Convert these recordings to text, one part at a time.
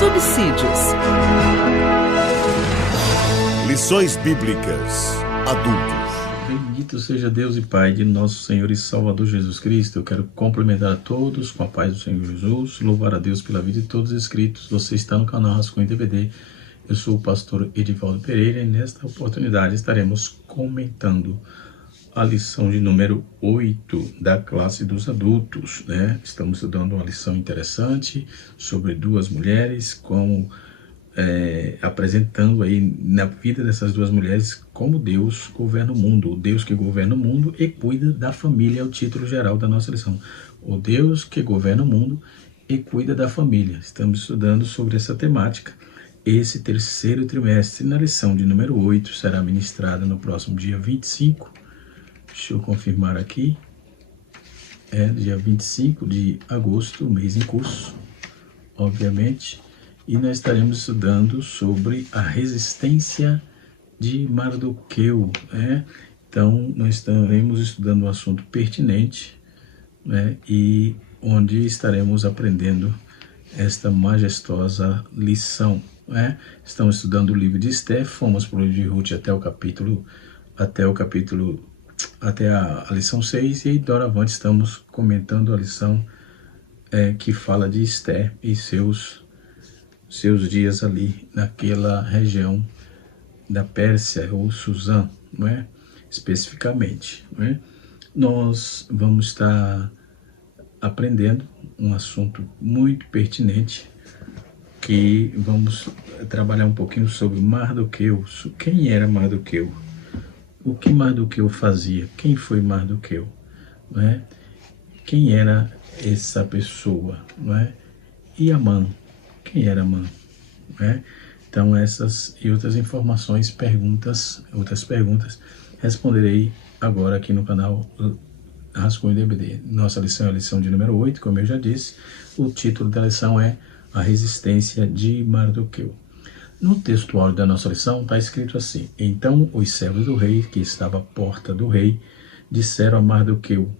subsídios. Lições Bíblicas Adultos. Bendito seja Deus e Pai de nosso Senhor e Salvador Jesus Cristo. Eu quero complementar a todos com a paz do Senhor Jesus, louvar a Deus pela vida de todos os inscritos. Você está no canal Rascunho DVD. Eu sou o pastor Edivaldo Pereira e nesta oportunidade estaremos comentando a lição de número 8 da classe dos adultos, né? Estamos estudando uma lição interessante sobre duas mulheres, como apresentando aí na vida dessas duas mulheres como Deus governa o mundo. O Deus que governa o mundo e cuida da família é o título geral da nossa lição. O Deus que governa o mundo e cuida da família. Estamos estudando sobre essa temática. Esse terceiro trimestre, na lição de número 8, será ministrada no próximo dia 25. Deixa eu confirmar aqui. Dia 25 de agosto, mês em curso, obviamente. E nós estaremos estudando sobre a resistência de Mardoqueu, né? Então, nós estaremos estudando um assunto pertinente, né? E onde estaremos aprendendo esta majestosa lição, né? Estamos estudando o livro de Esther, fomos para o livro de Ruth até a lição 6, e aí doravante estamos comentando a lição que fala de Esther e seus dias ali naquela região da Pérsia, ou Suzã, não é? Especificamente, não é? Nós vamos estar aprendendo um assunto muito pertinente, que vamos trabalhar um pouquinho sobre Mardoqueu. Quem era Mardoqueu? O que Mardoqueu fazia? Quem foi Mardoqueu? Não é? Quem era essa pessoa? Não é? E Amã? Quem era Amã? Não é? Então, essas e outras informações, outras perguntas, responderei agora aqui no canal Rascunho DVD. Nossa lição é a lição de número 8, como eu já disse. O título da lição é A Resistência de Mardoqueu. No textuário da nossa lição está escrito assim: Então os servos do rei, que estava à porta do rei, disseram a Mardoqueu: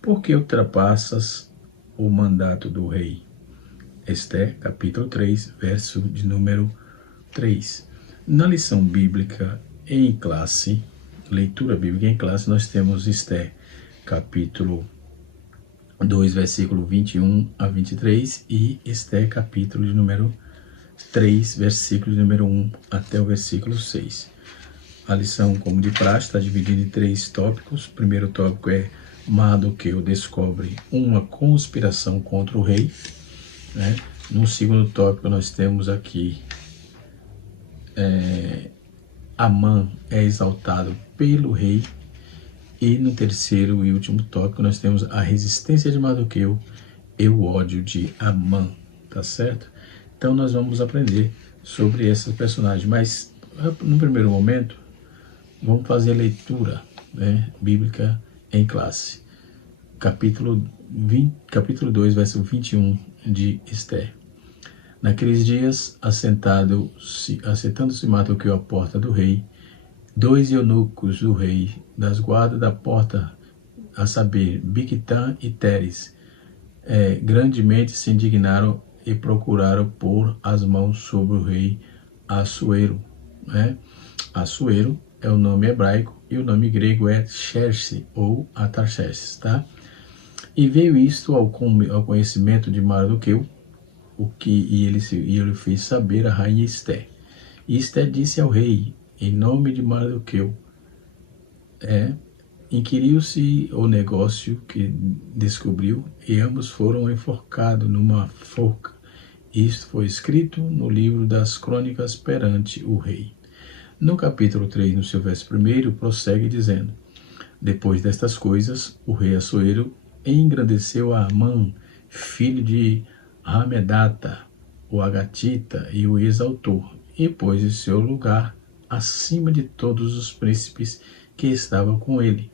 Por que ultrapassas o mandato do rei? Esther, capítulo 3, verso de número 3. Na lição bíblica em classe, leitura bíblica em classe, nós temos Esther, capítulo 2, versículo 21 a 23, e Esther, capítulo de número 3, versículo de número 1 até o versículo 6. A lição, como de praxe, está dividida em 3 tópicos. O primeiro tópico é Mardoqueu descobre uma conspiração contra o rei, né? No segundo tópico nós temos aqui Amã é exaltado pelo rei. E no terceiro e último tópico nós temos a resistência de Mardoqueu e o ódio de Amã, tá certo? Então nós vamos aprender sobre esses personagens, mas no primeiro momento vamos fazer a leitura, né, bíblica em classe. Capítulo 2, verso 21 de Esther. Naqueles dias, assentando-se Mardoqueu à porta do rei, 2 eunucos do rei, das guardas da porta, a saber, Bigtã e Teres, grandemente se indignaram e procuraram pôr as mãos sobre o rei Assuero, né? Assuero é o nome hebraico e o nome grego é Xerxes ou Atarxerxes, tá? E veio isto ao conhecimento de Mardoqueu, e ele fez saber a rainha Esther. E Esther disse ao rei, em nome de Mardoqueu, inquiriu-se o negócio que descobriu, e ambos foram enforcados numa forca. Isto foi escrito no livro das crônicas perante o rei. No capítulo 3, no seu verso 1, prossegue dizendo: Depois destas coisas, o rei Assuero engrandeceu a Amã, filho de Hamedata, o Agatita, e o exaltou, e pôs em seu lugar acima de todos os príncipes que estavam com ele.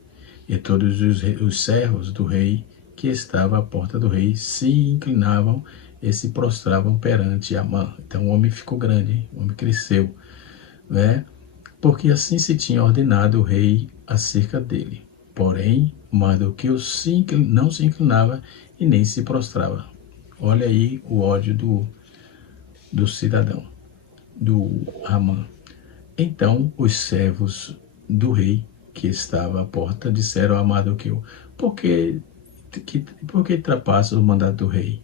E todos os servos do rei que estavam à porta do rei se inclinavam e se prostravam perante Amã. Então o homem ficou grande, hein? O homem cresceu, né? Porque assim se tinha ordenado o rei acerca dele. Porém, Mardoqueu não se inclinava e nem se prostrava. Olha aí o ódio do cidadão, do Amã. Então os servos do rei que estava à porta disseram a Mardoqueu: por que trapassas o mandato do rei?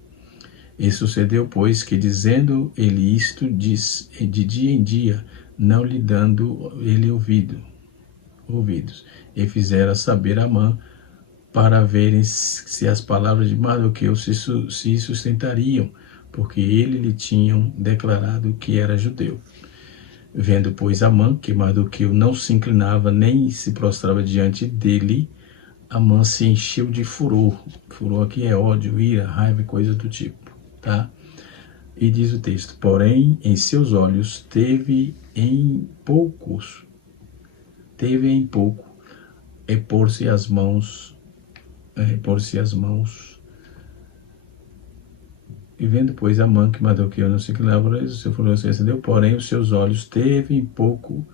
E sucedeu, pois, que dizendo ele isto, diz de dia em dia, não lhe dando ele ouvidos, e fizera saber a Amã, para verem se as palavras de Mardoqueu se sustentariam, porque ele lhe tinham declarado que era judeu. Vendo, pois, Amã que Mardoqueu não se inclinava nem se prostrava diante dele, Amã se encheu de furor. Furor aqui é ódio, ira, raiva e coisa do tipo, tá? E diz o texto: porém, em seus olhos teve em pouco, e pôr-se as mãos, e vendo, pois, Amã que Mardoqueu não se inclinava, o seu furor se acendeu, porém os seus olhos teve em pouco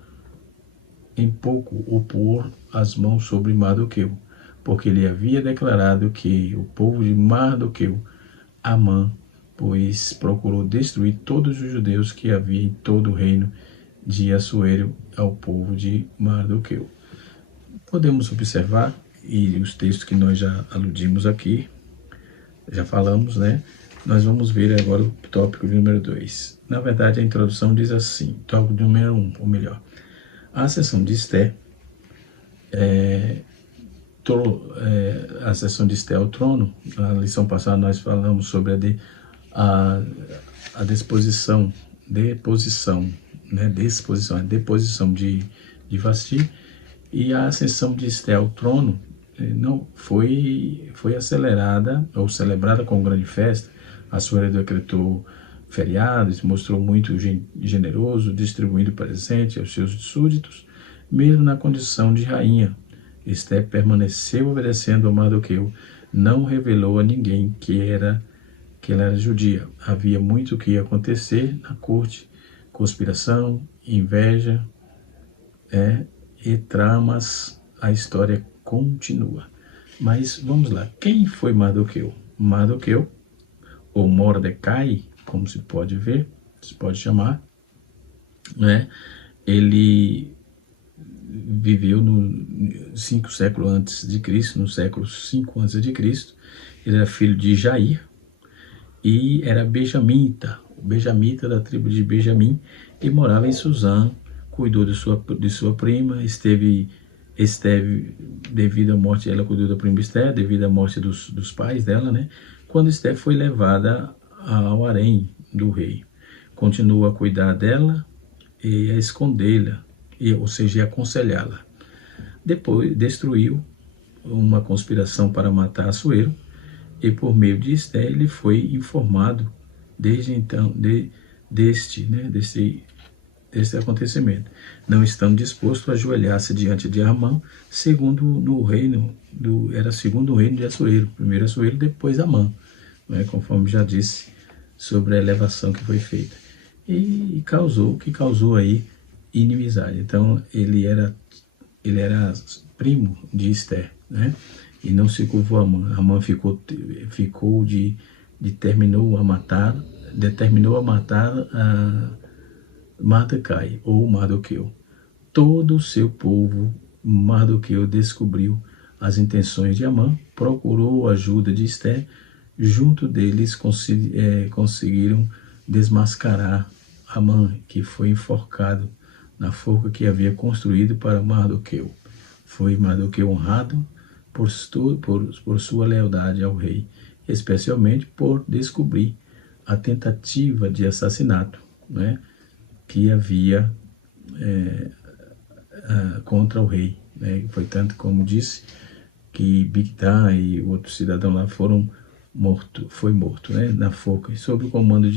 o pôr as mãos sobre Mardoqueu, porque ele havia declarado que o povo de Mardoqueu, Amã, pois procurou destruir todos os judeus que havia em todo o reino de Assuero ao povo de Mardoqueu. Podemos observar, e os textos que nós já aludimos aqui, já falamos, né? Nós vamos ver agora o tópico número 2. Na verdade, a introdução diz assim, tópico número 1, ou melhor. A sessão de Esté, a sessão de Esté ao trono, na lição passada nós falamos sobre a deposição de Vasti, e a ascensão de Esté ao trono não foi acelerada ou celebrada com grande festa. Assuero decretou feriados, mostrou muito generoso, distribuindo presente aos seus súditos, mesmo na condição de rainha. Esté permaneceu obedecendo a Mardoqueu, não revelou a ninguém que ela era judia. Havia muito que ia acontecer na corte, conspiração, inveja, e tramas. A história continua. Mas vamos lá, quem foi Mardoqueu? Mardoqueu, ou Mordecai, como se pode chamar, né? Ele viveu no 5 séculos antes de Cristo, no século 5 antes de Cristo. Ele era filho de Jair e era benjamita da tribo de Benjamim, e morava em Suzã. Cuidou de sua prima, esteve devido à morte, ela cuidou da prima Esté, devido à morte dos pais dela, né? Quando Esté foi levada ao harém do rei, continuou a cuidar dela e a escondê-la, ou seja, a aconselhá-la. Depois destruiu uma conspiração para matar Assuero, e por meio de Esté ele foi informado desde então deste acontecimento, não estando disposto a ajoelhar-se diante de Amã, segundo o reino de Assuero, primeiro Assuero, depois Amã, né, conforme já disse sobre a elevação que foi feita, e causou aí inimizade. Então ele era primo de Esté, né, e não se curvou a Amã. Amã determinou a matar a Mordecai, ou Mardoqueu. Todo o seu povo, Mardoqueu descobriu as intenções de Amã, procurou a ajuda de Esté. Junto deles conseguiram desmascarar Amã, que foi enforcado na forca que havia construído para Mardoqueu. Foi Mardoqueu honrado por sua lealdade ao rei, especialmente por descobrir a tentativa de assassinato, né, que havia contra o rei, né? Foi tanto, como disse, que Bigtá e o outro cidadão lá foi morto, né, na forca, sob o comando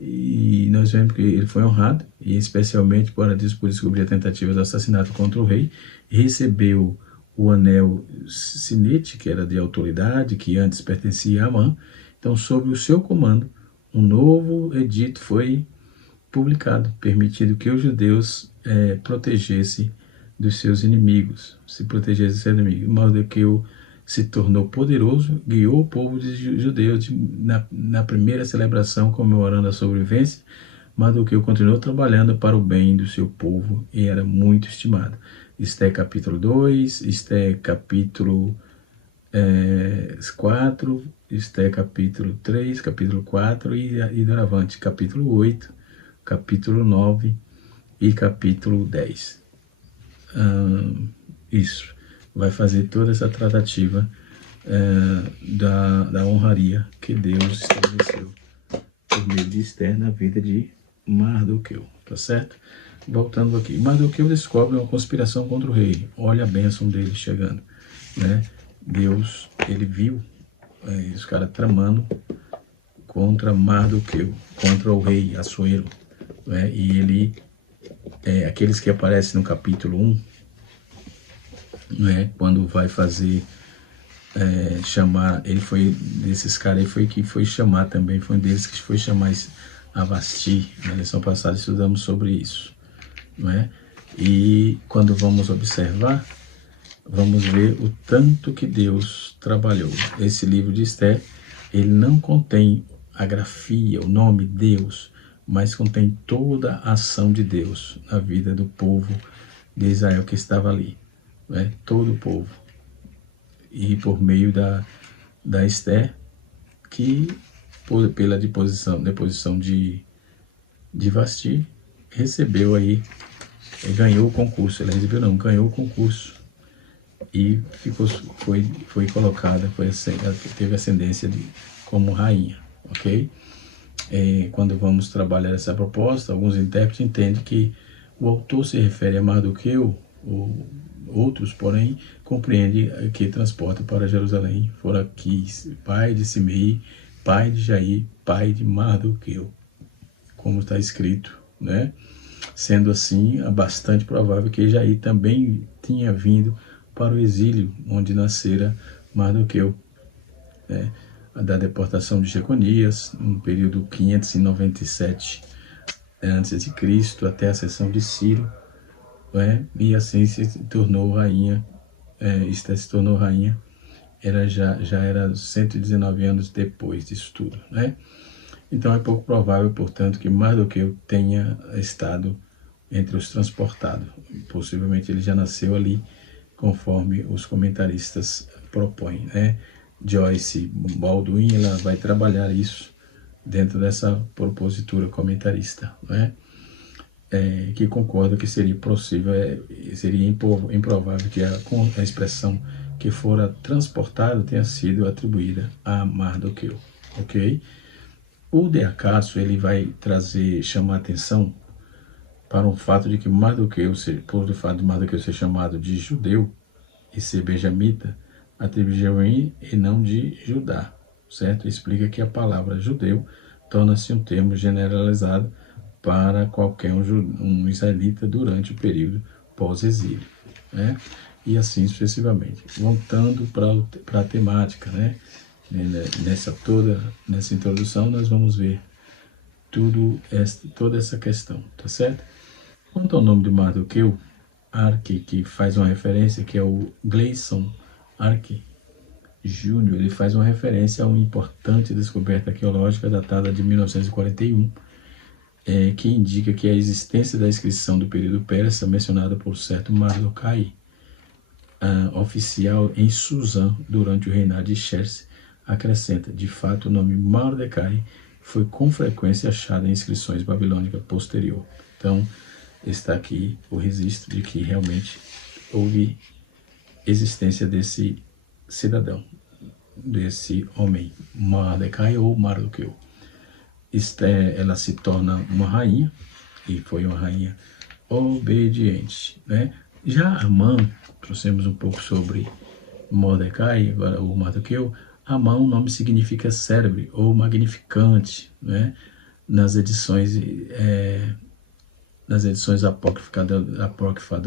e nós vemos que ele foi honrado, e especialmente por descobrir a tentativa de assassinato contra o rei. Recebeu o anel sinete, que era de autoridade, que antes pertencia a Amã. Então, sob o seu comando, um novo edito foi publicado, permitindo que os judeus protegessem dos seus inimigos, Mardoqueu se tornou poderoso, guiou o povo judeu na primeira celebração comemorando a sobrevivência. Mardoqueu continuou trabalhando para o bem do seu povo e era muito estimado. Esther capítulo 2, Esther capítulo 4, Esther capítulo 3, capítulo 4 e doravante capítulo 8, capítulo 9 e capítulo 10. Isso vai fazer toda essa tratativa da honraria que Deus estabeleceu por meio de Esther na vida de Mardoqueu, tá certo? Voltando aqui, Mardoqueu descobre uma conspiração contra o rei. Olha a bênção dele chegando, né? Deus, ele viu os caras tramando contra Mardoqueu, contra o rei Assuero, né? E ele, aqueles que aparecem no capítulo 1, né? Quando vai fazer chamar, ele foi desses caras, ele foi que foi chamar também, foi um deles que foi chamar a Vasti. Na lição passada estudamos sobre isso, não é? E quando vamos observar, vamos ver o tanto que Deus trabalhou. Esse livro de Esther, ele não contém a grafia, o nome Deus, mas contém toda a ação de Deus na vida do povo de Israel que estava ali, né? Todo o povo. E por meio da Esther, que pela deposição de Vasti, recebeu aí, ganhou o concurso. Ela recebeu não, ganhou o concurso e foi colocada, teve ascendência como rainha, ok? Quando vamos trabalhar essa proposta, alguns intérpretes entendem que o autor se refere a Mardoqueu, outros, porém, compreendem que transporta para Jerusalém fora Quis, pai de Simei, pai de Jair, pai de Mardoqueu, como está escrito, né? Sendo assim, é bastante provável que Jair também tinha vindo para o exílio, onde nascera Mardoqueu, né? Da deportação de Jeconias, no período 597 a.C., até a ascensão de Ciro, né? E assim se tornou rainha, Esther se tornou rainha, já era 119 anos depois disso tudo, né? Então é pouco provável, portanto, que Mardoqueu tenha estado entre os transportados. Possivelmente ele já nasceu ali, conforme os comentaristas propõem, né? Joyce Baldwin, ela vai trabalhar isso dentro dessa propositura comentarista, né? Que concorda que seria possível, seria improvável que a expressão que fora transportado tenha sido atribuída a Mardoqueu, ok? O De Acaso, ele vai chamar atenção para o fato de que Mardoqueu, por o fato de Mardoqueu ser chamado de judeu e ser benjamita, atribuiu e não de Judá, certo? Explica que a palavra judeu torna-se um termo generalizado para qualquer um israelita durante o período pós-exílio, né? E assim sucessivamente. Voltando para a temática, né? Nessa introdução nós vamos ver toda essa questão, tá certo? Quanto ao nome de Mardoqueu, Arque, que faz uma referência, que é o Gleison Arque Júnior, ele faz uma referência a uma importante descoberta arqueológica datada de 1941, que indica que a existência da inscrição do período persa mencionada por certo Mardokai, oficial em Suzã durante o reinado de Xerxes, acrescenta, de fato, o nome Mordecai foi com frequência achado em inscrições babilônicas posterior. Então, está aqui o registro de que realmente houve existência desse cidadão, desse homem, Mordecai ou Mardoqueu. Ela se torna uma rainha, e foi uma rainha obediente, né? Já Amã, trouxemos um pouco sobre Mordecai, agora o Mardoqueu. Amã, o nome significa célebre ou magnificante, né? Nas edições apócrifas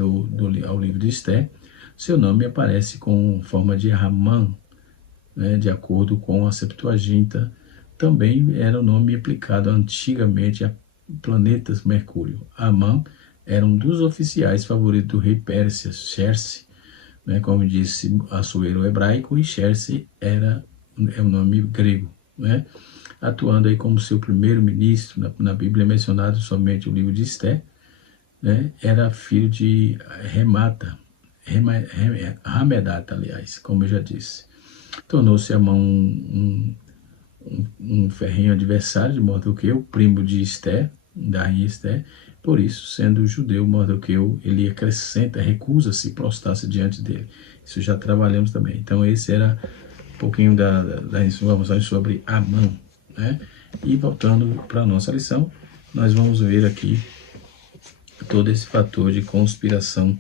ao livro de Esther, seu nome aparece com forma de Ramã, né? De acordo com a Septuaginta. Também era o nome aplicado antigamente a planetas Mercúrio. Amã era um dos oficiais favoritos do rei Pérsia, Xerxes, né? Como disse, Assuero hebraico e Xerxes é um nome grego, né? Atuando aí como seu primeiro-ministro, na Bíblia é mencionado somente o livro de Esté, né? Era filho de Hamedata, aliás, como eu já disse. Tornou-se Amã um ferrenho adversário de Mardoqueu, primo de Esté, da rainha Esté. Por isso, sendo judeu, Mardoqueu, ele acrescenta, recusa-se prostrar-se diante dele. Isso já trabalhamos também. Então, esse era um pouquinho das informações sobre Amã, né? E voltando para a nossa lição, nós vamos ver aqui todo esse fator de conspiração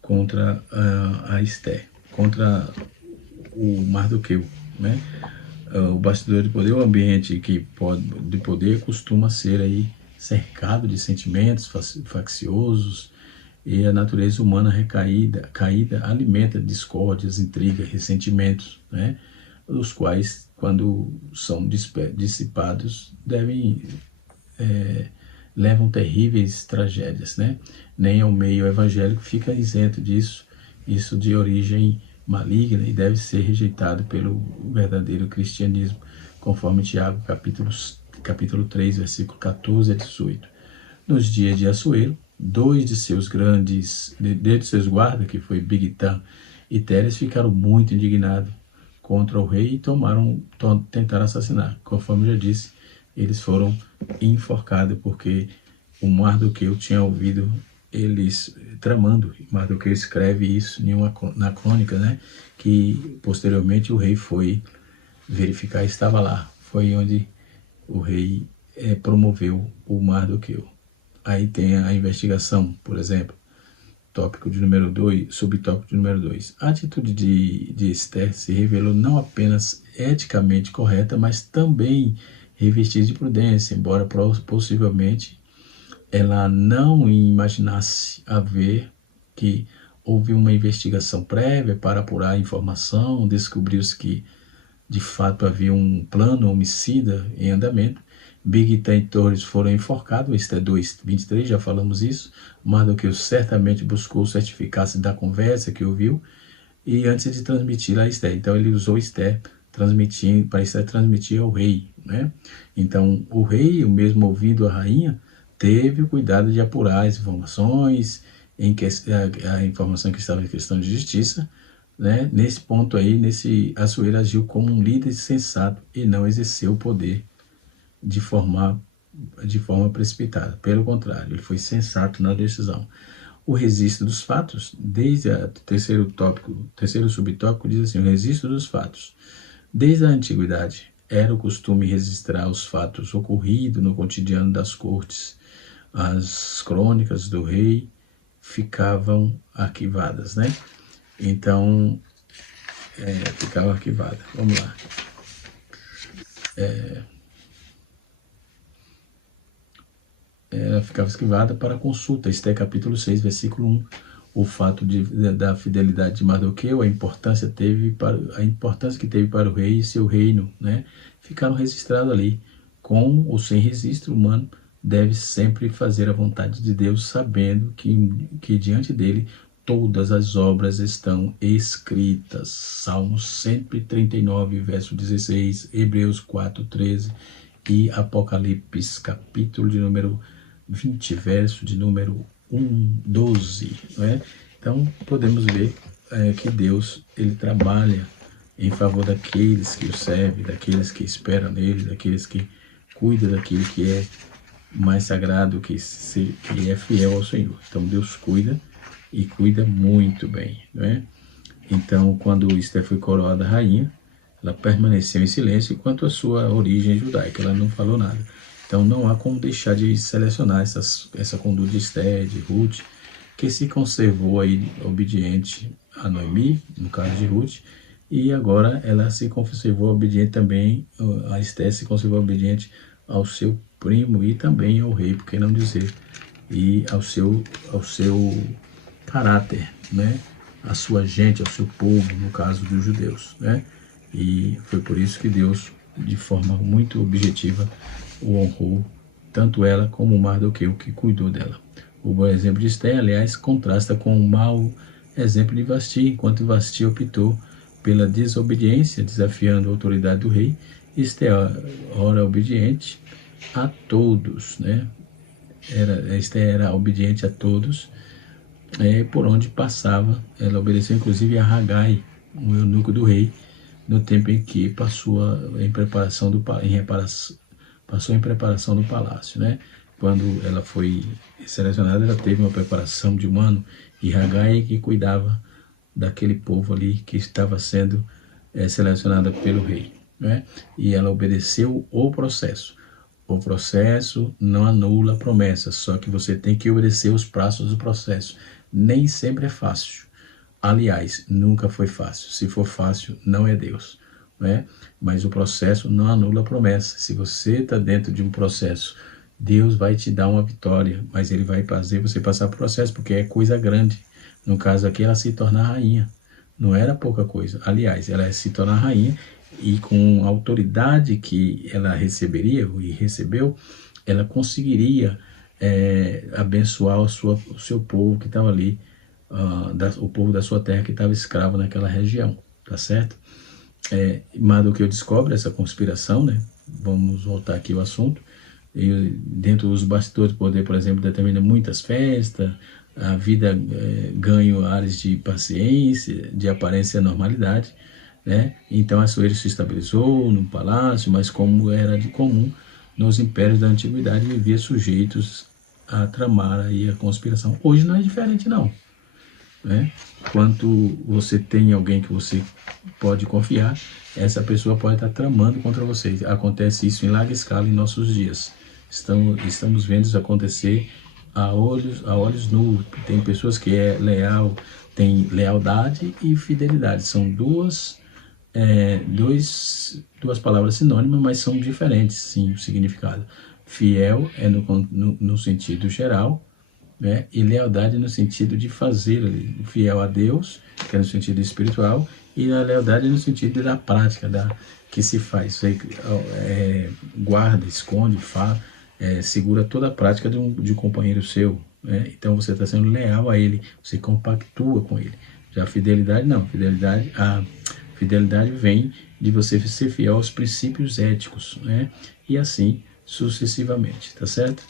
contra a Esté, contra o Mardoqueu, né? O bastidor de poder, o ambiente de poder costuma ser aí cercado de sentimentos facciosos, e a natureza humana caída alimenta discórdias, intrigas, ressentimentos, né? Os quais, quando são dissipados, levam terríveis tragédias, né? Nem ao meio evangélico fica isento disso, isso de origem maligna, e deve ser rejeitado pelo verdadeiro cristianismo, conforme Tiago, capítulo 3, versículo 14 a 18. Nos dias de Assuero, dois de seus guardas, que foi Bigtan e Teres, ficaram muito indignados contra o rei e tentaram assassinar. Conforme já disse, eles foram enforcados porque o Mardoqueu tinha ouvido eles tramando. Mardoqueu escreve isso na crônica, né? Que posteriormente o rei foi verificar e estava lá. Foi onde o rei promoveu o Mardoqueu. Aí tem a investigação, por exemplo, subtópico de número 2. A atitude de Esther se revelou não apenas eticamente correta, mas também revestida de prudência, embora possivelmente ela não imaginasse que houve uma investigação prévia para apurar a informação, descobriu-se que de fato havia um plano homicida em andamento. Bigtan e Teres foram enforcados, Esté 2:23, já falamos isso. Mardoqueu certamente buscou certificar-se da conversa que ouviu, e antes de transmitir a Esté. Então ele usou Esté para Esté transmitir ao rei, né? Então o rei, o mesmo ouvindo a rainha, teve o cuidado de apurar as informações, a informação que estava em questão de justiça, né? Nesse ponto aí, Assuero agiu como um líder sensato e não exerceu o poder de forma precipitada. Pelo contrário, ele foi sensato na decisão. O registro dos fatos, desde o terceiro subtópico, diz assim: o registro dos fatos. Desde a antiguidade, era o costume registrar os fatos ocorridos no cotidiano das cortes. As crônicas do rei ficavam arquivadas, né? Então, ficava arquivada. Vamos lá. Ela ficava arquivada para consulta. Esté capítulo 6, versículo 1. O fato da fidelidade de Mardoqueu, a importância que teve para o rei e seu reino, né? Ficaram registrados ali. Com ou sem registro humano, deve sempre fazer a vontade de Deus, sabendo que diante dele todas as obras estão escritas. Salmos 139, verso 16, Hebreus 4:13 e Apocalipse, capítulo de número 20, verso de número 12. Né? Então, podemos ver que Deus, ele trabalha em favor daqueles que o servem, daqueles que esperam nele, daqueles que cuidam daquilo que é mais sagrado, que é fiel ao Senhor. Então, Deus cuida e cuida muito bem, não é? Então, quando Esté foi coroada rainha, ela permaneceu em silêncio quanto à sua origem judaica, ela não falou nada. Então, não há como deixar de selecionar essa conduta de Esté, de Ruth, que se conservou aí obediente a Noemi, no caso de Ruth, e agora ela se conservou obediente também, a Esté se conservou obediente ao seu primo e também ao rei, por que não dizer, e ao seu caráter, né? A sua gente, ao seu povo, no caso dos judeus, né? E foi por isso que Deus, de forma muito objetiva, o honrou, tanto ela como o Mardoqueu, que cuidou dela. O bom exemplo de Esté, aliás, contrasta com o mau exemplo de Vasti, enquanto Vasti optou pela desobediência, desafiando a autoridade do rei, Esther era obediente a todos, né? Esther era obediente a todos, por onde passava. Ela obedeceu inclusive a Hagai, um eunuco do rei, no tempo em que passou em preparação do palácio, né? Quando ela foi selecionada, ela teve uma preparação de um ano, e Hagai que cuidava daquele povo ali que estava sendo selecionada pelo rei, né? E ela obedeceu o processo. O processo não anula a promessa, só que você tem que obedecer os prazos do processo. Nem sempre é fácil. Aliás, nunca foi fácil. Se for fácil, não é Deus, né? Mas o processo não anula a promessa. Se você está dentro de um processo, Deus vai te dar uma vitória, mas Ele vai fazer você passar por processo, porque é coisa grande. No caso aqui, ela se tornar rainha. Não era pouca coisa. Aliás, ela se tornar rainha, e com a autoridade que ela receberia e recebeu, ela conseguiria abençoar o seu povo que estava ali, o povo da sua terra que estava escravo naquela região, tá certo? Mardoqueu descobre essa conspiração, né? Vamos voltar aqui ao assunto. E dentro dos bastidores, poder, por exemplo, determina muitas festas, a vida ganha áreas de paciência, de aparência e normalidade, né? Então Assuero se estabilizou no palácio, mas como era de comum nos impérios da antiguidade, vivia sujeitos a tramar aí a conspiração. Hoje não é diferente não, né? Quando você tem alguém que você pode confiar, essa pessoa pode estar tramando contra você. Acontece isso em larga escala em nossos dias. Estamos vendo isso acontecer a olhos nus. Tem pessoas que leal, tem lealdade e fidelidade. São duas palavras sinônimas, mas são diferentes, sim, o significado. Fiel é no sentido geral, né? E lealdade no sentido de fazer, fiel a Deus, que é no sentido espiritual, e a lealdade no sentido da prática, que se faz. Você guarda, esconde, fala, segura toda a prática de um companheiro seu, né? Então você está sendo leal a ele, você compactua com ele. Já a fidelidade não, a fidelidade vem de você ser fiel aos princípios éticos, né? E assim sucessivamente, tá certo?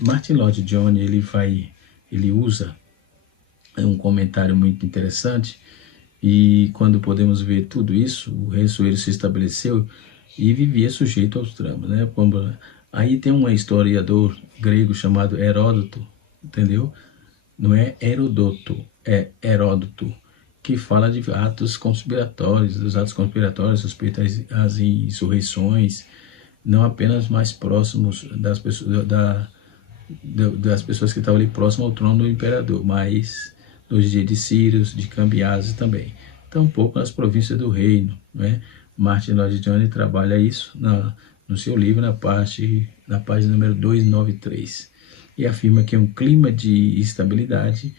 Martin Lloyd-Jones, ele usa um comentário muito interessante, e quando podemos ver tudo isso, o rei Assuero se estabeleceu e vivia sujeito aos dramas, né? Aí tem um historiador grego chamado Heródoto, entendeu? Não é Herodoto, é Heródoto, que fala de atos conspiratórios, respeito às insurreições, não apenas mais próximos das pessoas que estavam ali próximas ao trono do imperador, mas nos dias de Círios, de Cambiase também. Tampouco nas províncias do reino, né? Martin Lloyd-Jones trabalha isso no seu livro, na página número 293, e afirma que um clima de estabilidade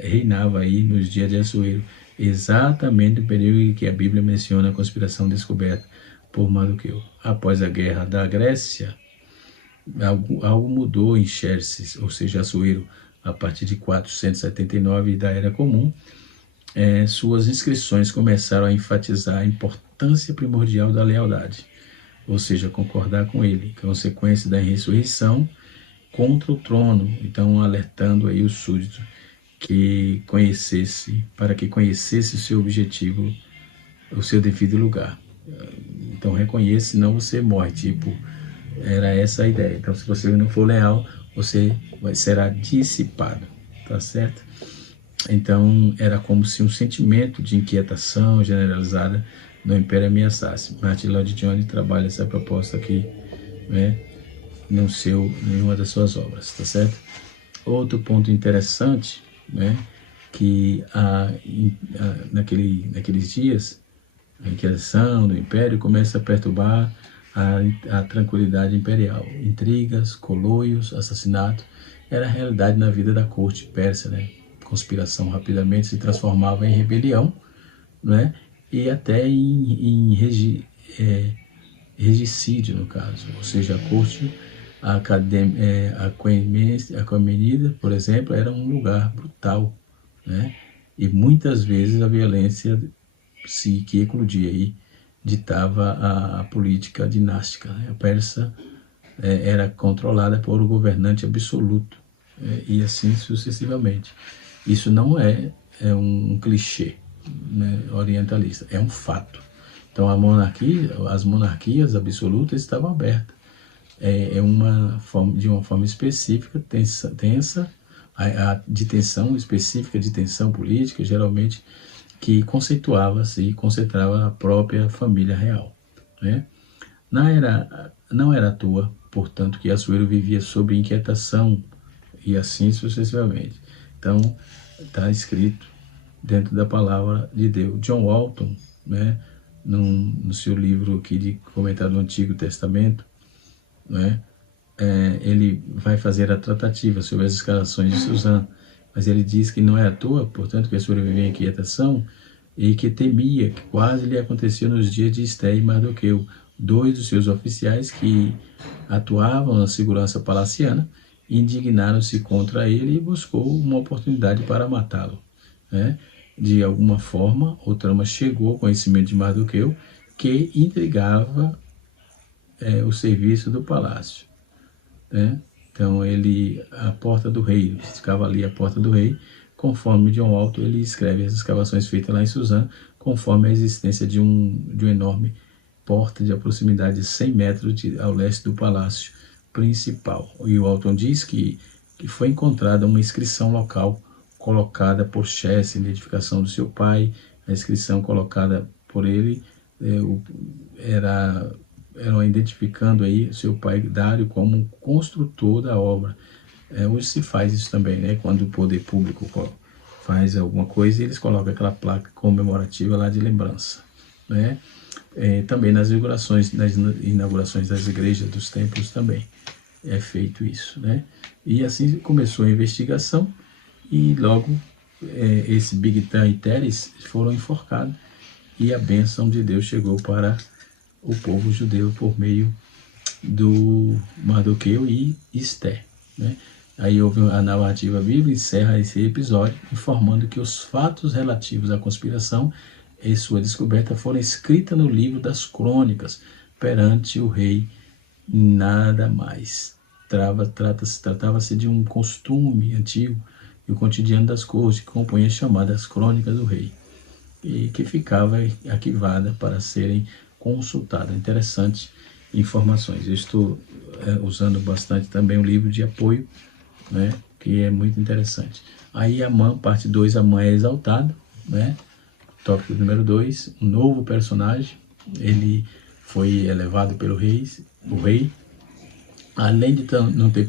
reinava aí nos dias de Assuero, exatamente no período em que a Bíblia menciona a conspiração descoberta por Mardoqueu. Após a guerra da Grécia, algo mudou em Xerxes, ou seja, Assuero, a partir de 479 da Era Comum. Suas inscrições começaram a enfatizar a importância primordial da lealdade, ou seja, concordar com ele, consequência da ressurreição contra o trono. Então, alertando aí o súdito para que conhecesse o seu objetivo, o seu devido lugar. Então, reconheça, senão você morre. Era essa a ideia. Então, se você não for leal, você será dissipado, tá certo? Então, era como se um sentimento de inquietação generalizada no Império ameaçasse. Martin Lloyd-Jones trabalha essa proposta aqui, né, em uma das suas obras, tá certo? Outro ponto interessante, né, que naqueles dias, a inquietação do Império começa a perturbar a tranquilidade imperial. Intrigas, coloios, assassinato era a realidade na vida da corte persa, né? Conspiração rapidamente se transformava em rebelião, né? E até em regicídio, no caso. Ou seja, a corte Aquemenida, por exemplo, era um lugar brutal, né? E muitas vezes a violência que eclodia aí ditava a política dinástica, né? A Pérsia era controlada por um governante absoluto, e assim sucessivamente. Isso não é um clichê, né, orientalista, é um fato. Então as monarquias absolutas estavam abertas. De uma forma específica, tensa, de tensão específica, de tensão política, geralmente, que conceituava-se e concentrava a própria família real, né? Não era à toa, portanto, que Assuero vivia sob inquietação e assim sucessivamente. Então, está escrito dentro da palavra de Deus. John Walton, né, no seu livro aqui de comentário do Antigo Testamento, né, ele vai fazer a tratativa sobre as escalações de Suzã, mas ele diz que não é à toa, portanto, que Assuero vivia em inquietação e que temia, que quase lhe acontecia nos dias de Esté e Mardoqueu, dois dos seus oficiais que atuavam na segurança palaciana, indignaram-se contra ele e buscou uma oportunidade para matá-lo, né? De alguma forma, o trama chegou ao conhecimento de Mardoqueu, que intrigava o serviço do palácio, né? Então, a porta do rei, ficava ali a porta do rei, conforme John Walton, ele escreve as escavações feitas lá em Suzã, conforme a existência de um enorme porta de proximidade de 100 metros ao leste do palácio principal. E o Walton diz que foi encontrada uma inscrição local colocada por Chess, identificação do seu pai. A inscrição colocada por ele era identificando aí o seu pai Dário como construtor da obra. Hoje se faz isso também, né? Quando o poder público faz alguma coisa, eles colocam aquela placa comemorativa lá de lembrança, né? Também nas inaugurações das igrejas, dos templos também é feito isso, né? E assim começou a investigação e logo esse Bigtan e Teres foram enforcados e a bênção de Deus chegou para o povo judeu por meio do Mardoqueu e Esté, né? Aí houve a narrativa bíblica, encerra esse episódio informando que os fatos relativos à conspiração e sua descoberta foram escritas no livro das crônicas perante o rei, nada mais. Tratava-se de um costume antigo e o cotidiano das cortes, que compunha as chamadas crônicas do rei, e que ficava arquivada para serem consultadas. Interessantes informações. Eu estou usando bastante também o livro de apoio, né, que é muito interessante. Aí Amã, parte 2, Amã é exaltado, né? Tópico número 2, um novo personagem, ele foi elevado pelo rei, além de não ter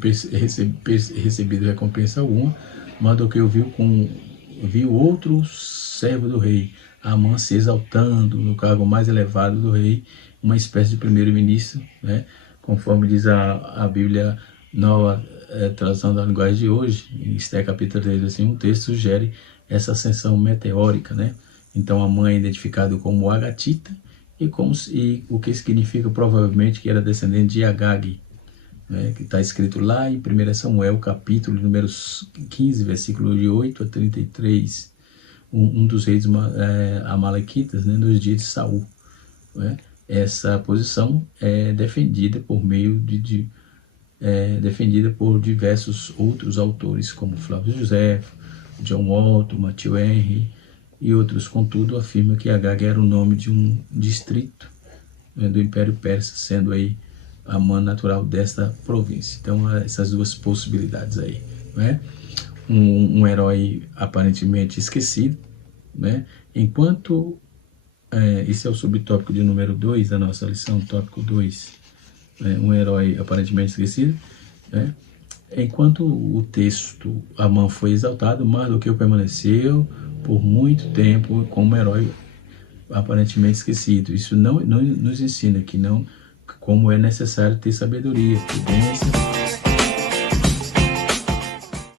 recebido recompensa alguma, Mardoqueu viu outro servo do rei, Amã, se exaltando no cargo mais elevado do rei, uma espécie de primeiro-ministro, né? Conforme diz a Bíblia Nova, tradução da linguagem de hoje, em Esté capítulo 3, assim, um texto sugere essa ascensão meteórica, né? Então a mãe é identificada como Agatita e o que significa provavelmente que era descendente de Agag, né? Que está escrito lá em 1 Samuel, capítulo número 15, versículo de 8 a 33, um dos reis amalequitas, né, nos dias de Saul, né? Essa posição é defendida por meio defendida por diversos outros autores, como Flávio José, John Walton, Matthew Henry e outros. Contudo, afirma que Agag era o nome de um distrito, né, do Império Persa, sendo aí Amã natural desta província. Então, essas duas possibilidades aí, né? Um herói aparentemente esquecido, né? Enquanto esse é o subtópico de número 2 da nossa lição, tópico 2, né? Um herói aparentemente esquecido, né? Enquanto o texto Amã foi exaltado, Mardoqueu permaneceu por muito tempo como herói aparentemente esquecido. Isso não nos ensina que como é necessário ter sabedoria, prudência